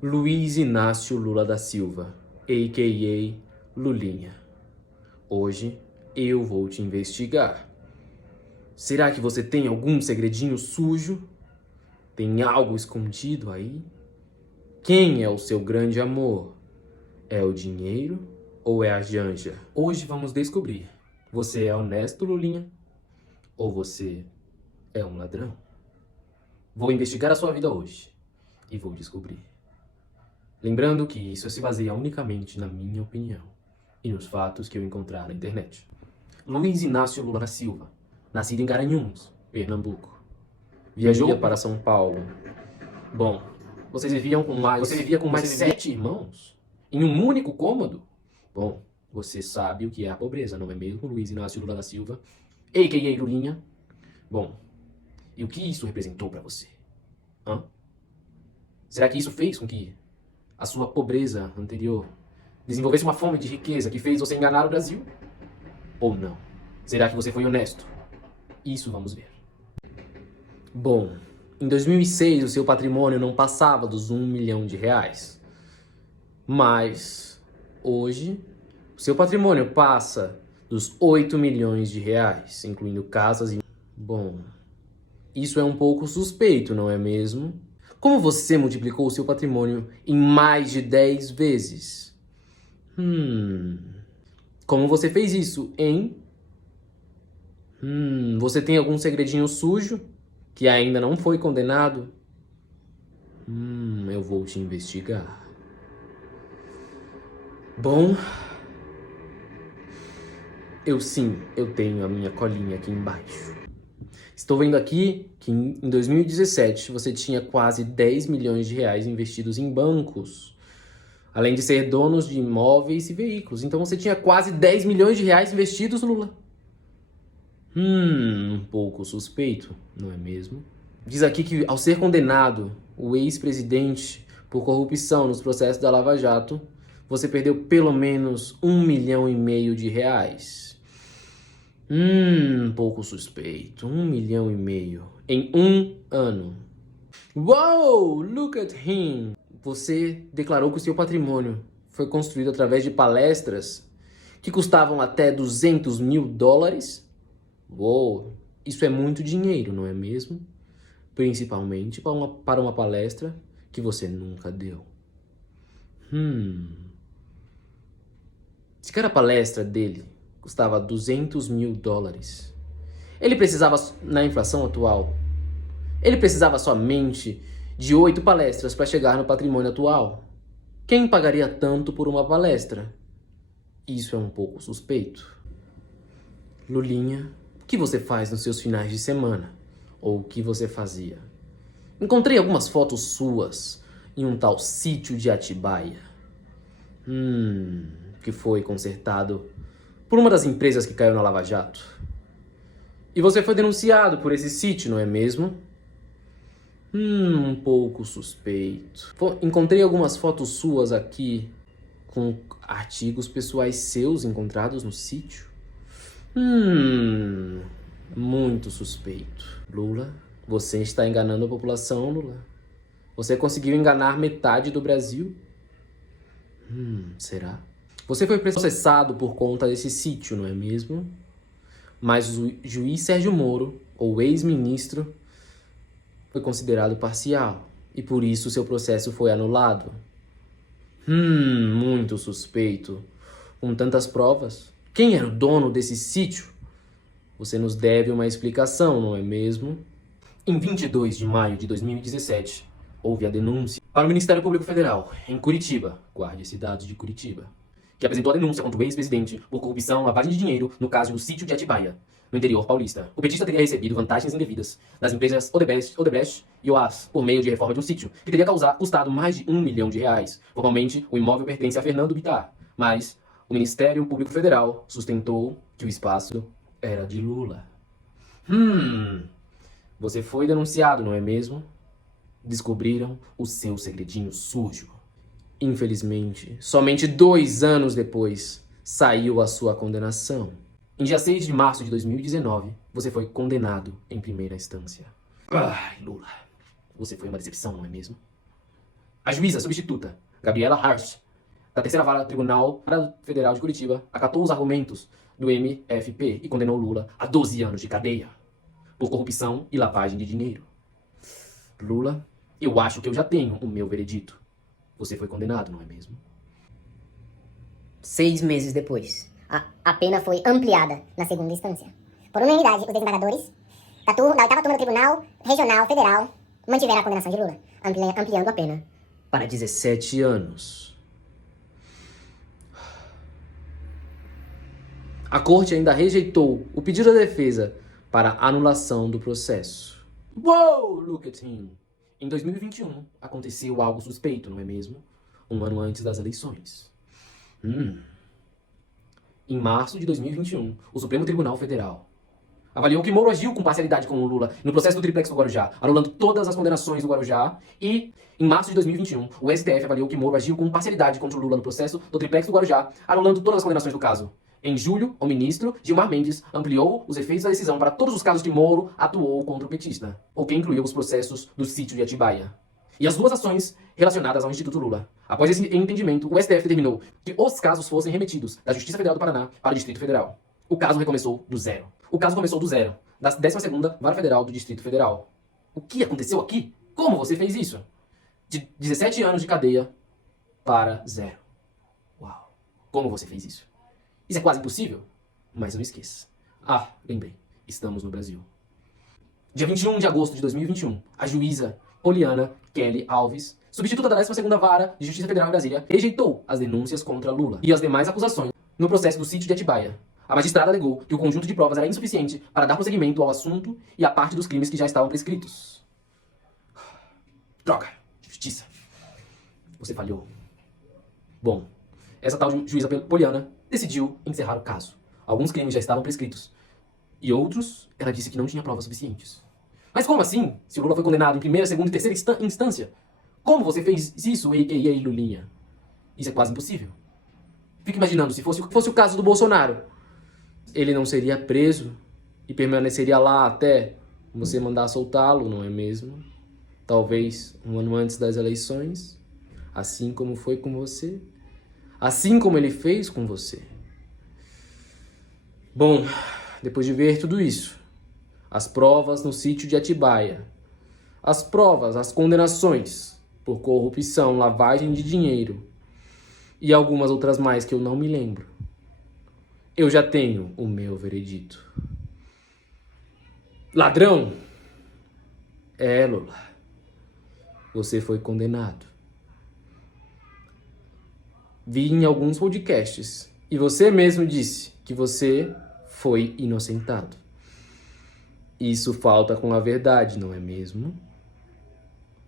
Luiz Inácio Lula da Silva, a.k.a. Lulinha. Hoje eu vou te investigar. Será que você tem algum segredinho sujo? Tem algo escondido aí? Quem é o seu grande amor? É o dinheiro ou é a Janja? Hoje vamos descobrir. Você é honesto, Lulinha? Ou você é um ladrão? Vou investigar a sua vida hoje e vou descobrir. Lembrando que isso se baseia unicamente na minha opinião e nos fatos que eu encontrar na internet. Luiz Inácio Lula da Silva, nascido em Garanhuns, Pernambuco. Viajou para São Paulo. Bom, você vivia com mais de 7 irmãos? Em um único cômodo? Bom, você sabe o que é a pobreza, não é mesmo, Luiz Inácio Lula da Silva, a.k.a. Lulinha? Bom, e o que isso representou para você? Hã? Será que isso fez com que a sua pobreza anterior desenvolvesse uma fome de riqueza que fez você enganar o Brasil? Ou não? Será que você foi honesto? Isso vamos ver. Bom, em 2006 o seu patrimônio não passava dos R$1 milhão. Mas hoje o seu patrimônio passa dos R$8 milhões, incluindo casas e... Bom, isso é um pouco suspeito, não é mesmo? Como você multiplicou o seu patrimônio em mais de 10 vezes? Como você fez isso, hein? Você tem algum segredinho sujo que ainda não foi condenado? Eu vou te investigar. Bom, eu tenho a minha colinha aqui embaixo. Estou vendo aqui que em 2017 você tinha quase R$10 milhões investidos em bancos, além de ser dono de imóveis e veículos. Então você tinha quase R$10 milhões investidos, Lula. Um pouco suspeito, não é mesmo? Diz aqui que ao ser condenado, o ex-presidente, por corrupção nos processos da Lava Jato, você perdeu pelo menos R$1,5 milhão. Pouco suspeito. R$1,5 milhão em um ano. Uou! Look at him! Você declarou que o seu patrimônio foi construído através de palestras que custavam até $200 mil? Uou! Isso é muito dinheiro, não é mesmo? Principalmente para uma palestra que você nunca deu. Se cada palestra dele custava $200 mil, ele precisava, na inflação atual, ele precisava somente de 8 palestras para chegar no patrimônio atual. Quem pagaria tanto por uma palestra? Isso é um pouco suspeito. Lulinha, o que você faz nos seus finais de semana? Ou o que você fazia? Encontrei algumas fotos suas em um tal sítio de Atibaia. Que foi consertado por uma das empresas que caiu na Lava Jato. E você foi denunciado por esse sítio, não é mesmo? Um pouco suspeito. Encontrei algumas fotos suas aqui com artigos pessoais seus encontrados no sítio. Muito suspeito. Lula, você está enganando a população, Lula. Você conseguiu enganar metade do Brasil? Será? Você foi processado por conta desse sítio, não é mesmo? Mas o juiz Sérgio Moro, ou ex-ministro, foi considerado parcial e por isso seu processo foi anulado. Muito suspeito. Com tantas provas. Quem era o dono desse sítio? Você nos deve uma explicação, não é mesmo? Em 22 de maio de 2017, houve a denúncia para o Ministério Público Federal, em Curitiba, guarde esse dado de Curitiba, que apresentou a denúncia contra o ex-presidente por corrupção, lavagem de dinheiro no caso do sítio de Atibaia, no interior paulista. O petista teria recebido vantagens indevidas das empresas Odebrecht e OAS por meio de reforma de um sítio, que teria custado mais de R$1 milhão. Formalmente, o imóvel pertence a Fernando Bittar, mas o Ministério Público Federal sustentou que o espaço era de Lula. Você foi denunciado, não é mesmo? Descobriram o seu segredinho sujo. Infelizmente, somente 2 anos depois, saiu a sua condenação. Em dia 6 de março de 2019, você foi condenado em primeira instância. Ai, Lula, você foi uma decepção, não é mesmo? A juíza substituta, Gabriela Harsh, da Terceira Vara Tribunal Federal de Curitiba, acatou os argumentos do MFP e condenou Lula a 12 anos de cadeia por corrupção e lavagem de dinheiro. Lula, eu acho que eu já tenho o meu veredito. Você foi condenado, não é mesmo? 6 meses depois. A pena foi ampliada na segunda instância. Por unanimidade, os desembargadores da 8ª Turma do Tribunal Regional Federal mantiveram a condenação de Lula, ampliando a pena para 17 anos. A corte ainda rejeitou o pedido da defesa para anulação do processo. Uou, look at him! Em 2021, aconteceu algo suspeito, não é mesmo? Um ano antes das eleições. Em março de 2021, o Supremo Tribunal Federal avaliou que Moro agiu com parcialidade com o Lula no processo do triplex do Guarujá, anulando todas as condenações do Guarujá. E, em março de 2021, o STF avaliou que Moro agiu com parcialidade contra o Lula no processo do triplex do Guarujá, anulando todas as condenações do caso. Em julho, o ministro Gilmar Mendes ampliou os efeitos da decisão para todos os casos que Moro atuou contra o petista, o que incluiu os processos do sítio de Atibaia e as 2 ações relacionadas ao Instituto Lula. Após esse entendimento, o STF determinou que os casos fossem remetidos da Justiça Federal do Paraná para o Distrito Federal. O caso recomeçou do zero. O caso começou do zero, da 12ª Vara Federal do Distrito Federal. O que aconteceu aqui? Como você fez isso? De 17 anos de cadeia para 0. Uau. Como você fez isso? Isso é quase impossível, mas não esqueça. Lembrei. Estamos no Brasil. Dia 21 de agosto de 2021, a juíza Poliana Kelly Alves, substituta da 12ª Vara de Justiça Federal em Brasília, rejeitou as denúncias contra Lula e as demais acusações no processo do sítio de Atibaia. A magistrada alegou que o conjunto de provas era insuficiente para dar prosseguimento ao assunto e à parte dos crimes que já estavam prescritos. Droga! Justiça! Você falhou. Bom, essa tal juíza Poliana decidiu encerrar o caso. Alguns crimes já estavam prescritos. E outros, ela disse que não tinha provas suficientes. Mas como assim? Se o Lula foi condenado em primeira, segunda e terceira instância? Como você fez isso, a.k.a. Lulinha? Isso é quase impossível. Fico imaginando, se fosse o caso do Bolsonaro, ele não seria preso e permaneceria lá até você mandar soltá-lo, não é mesmo? Talvez um ano antes das eleições, assim como foi com você. Assim como ele fez com você. Bom, depois de ver tudo isso, as provas no sítio de Atibaia, as provas, as condenações por corrupção, lavagem de dinheiro e algumas outras mais que eu não me lembro, eu já tenho o meu veredito. Ladrão! Lula, você foi condenado. Vi em alguns podcasts e você mesmo disse que você foi inocentado. Isso falta com a verdade, não é mesmo?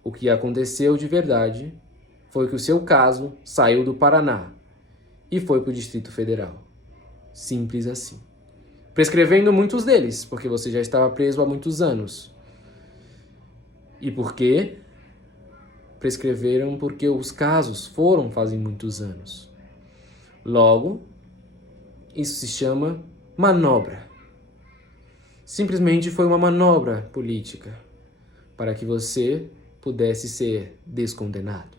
O que aconteceu de verdade foi que o seu caso saiu do Paraná e foi para o Distrito Federal. Simples assim. Prescrevendo muitos deles, porque você já estava preso há muitos anos. E por quê? Prescreveram porque os casos foram fazem muitos anos. Logo, isso se chama manobra. Simplesmente foi uma manobra política para que você pudesse ser descondenado.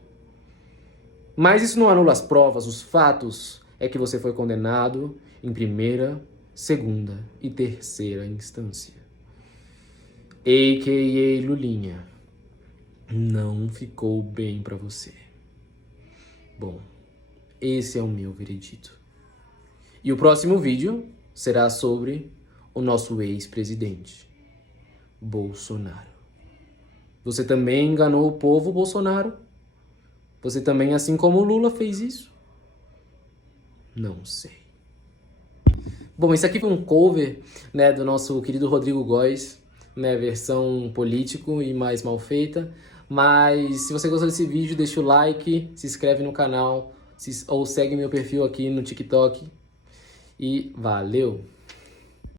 Mas isso não anula as provas, os fatos é que você foi condenado em primeira, segunda e terceira instância. A.k.a. Lulinha. Não ficou bem pra você. Bom, esse é o meu veredito. E o próximo vídeo será sobre o nosso ex-presidente, Bolsonaro. Você também enganou o povo, Bolsonaro? Você também, assim como o Lula, fez isso? Não sei. Bom, esse aqui foi um cover, né, do nosso querido Rodrigo Góes, né, versão político e mais mal feita. Mas se você gostou desse vídeo, deixa o like, se inscreve no canal ou segue meu perfil aqui no TikTok. E valeu!